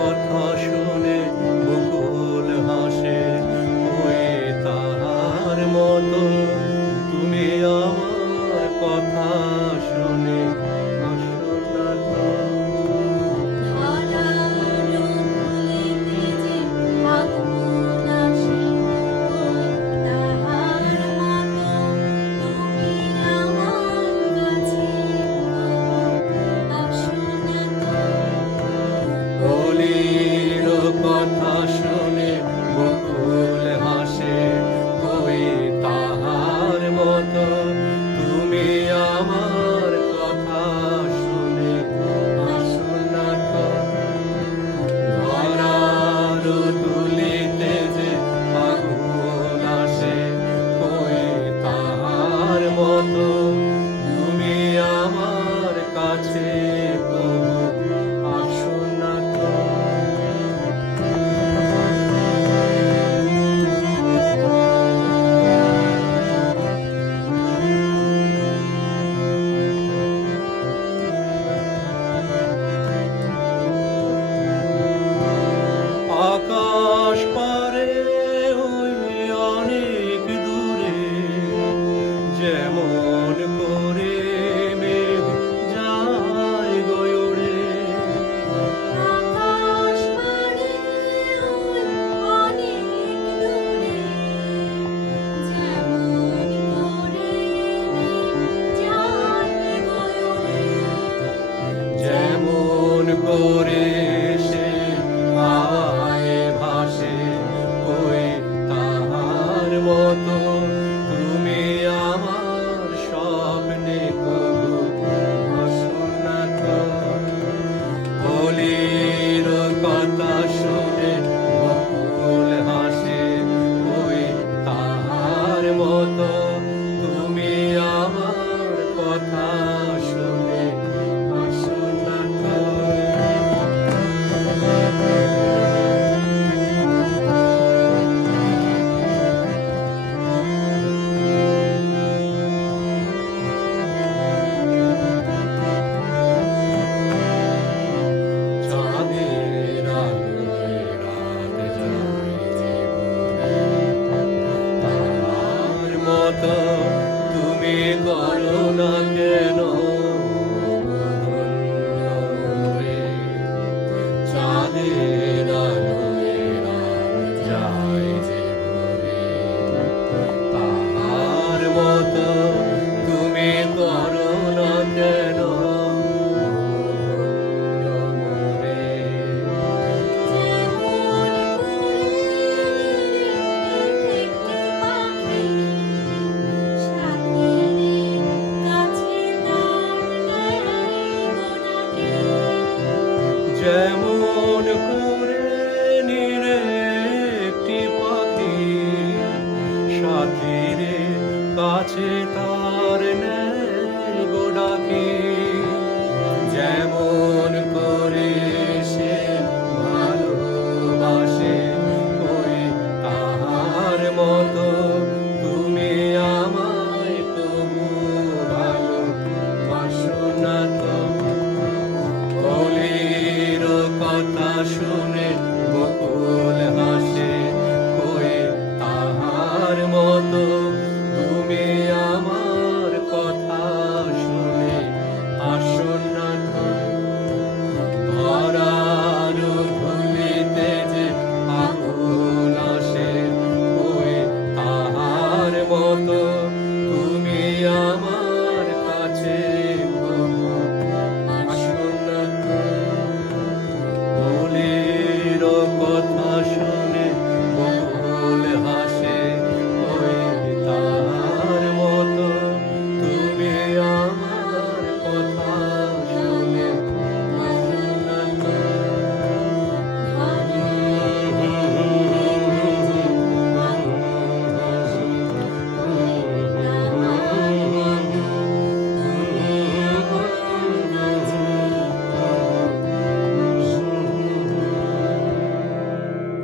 কথা শুনে বকুল হাসে ওই মতো। তুমি আমার কথা Sự কেমন নিরে একটি কাছে তা